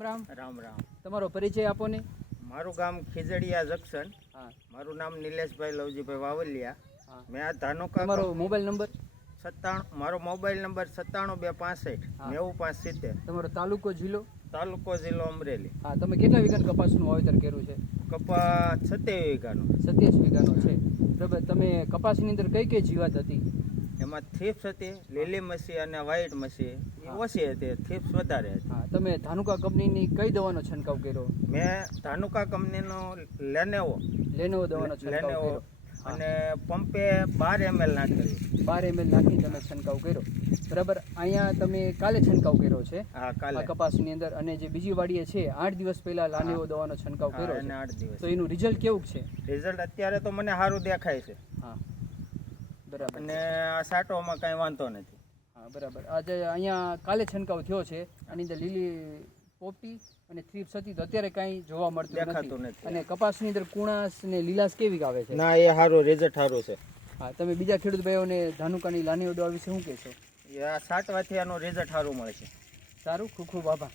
રામ રામ. રામ રામ. તમારો પરિચય આપો ને. મારું ગામ ખીજડીયા જંકશન. હા. મારું નામ નિલેશભાઈ લવજીભાઈ વાવલિયા. મેં આ ધાનુકા મારો મોબાઈલ નંબર? સત્તાણું મારો મોબાઈલ નંબર સત્તાણું બે પાસઠ. નેવું પાંચ સિત્તેર. તમારો તાલુકો જિલ્લો? તાલુકો જિલ્લો અમરેલી. હા તમે કેટલા વીઘા કપાસનું વાવેતર કર્યું છે? કપાસ સત્યાવીસ વીઘાનો. સત્યાવીસ વીઘાનો છે. બરાબર તમે કપાસની અંદર કઈ કઈ જીવાત હતી? એમાં થીપ્સ હતી લીલી મસી અને વ્હાઈટ મસી. ઓછી હતી થીપ્સ વધારે હતી. તમે ધાનુકા કંપનીની કઈ દવાનો છંટકાવ કર્યો? મેં ધાનુકા કંપનીનો લેનેવો. લેનેવો દવાનો છંટકાવ લેનેવો. કર્યો. અને પંપે બાર એમએલ નાખેલું. બાર એમએલ નાખી તમે છંટકાવ કર્યો. બરાબર અહીંયા તમે કાલે છંટકાવ કર્યો છે? હા આ કાલે કપાસની અંદર. અને જે બીજી વાડીએ છે આઠ દિવસ પહેલા લાનેવો દવાનો છંટકાવ કર્યો છે. આઠ દિવસ. તો એનું રિઝલ્ટ કેવું છે? રિઝલ્ટ અત્યારે તો મને સારું દેખાય છે. બરાબર. અને આ સાટોમાં કાંઈ વાંધો નથી. હા બરાબર. આજે અહીંયા કાલે છંટકાવ થયો છે. આની અંદર લીલી પોપી અને થ્રીપ્સ હતી તો અત્યારે કાંઈ જોવા મળતું દેખાતું નથી. અને કપાસની અંદર કુણાસ ને લીલાશ કેવી આવે છે? ના એ સારો રિઝલ્ટ સારો છે. હા તમે બીજા ખેડૂત ભાઈઓને ધાનુકાની લાની દવા વિશે શું કહેશો? એ આ સાટવાથી આનો રિઝલ્ટ સારું મળે છે. સારું? ખૂબ ખૂબ આભાર.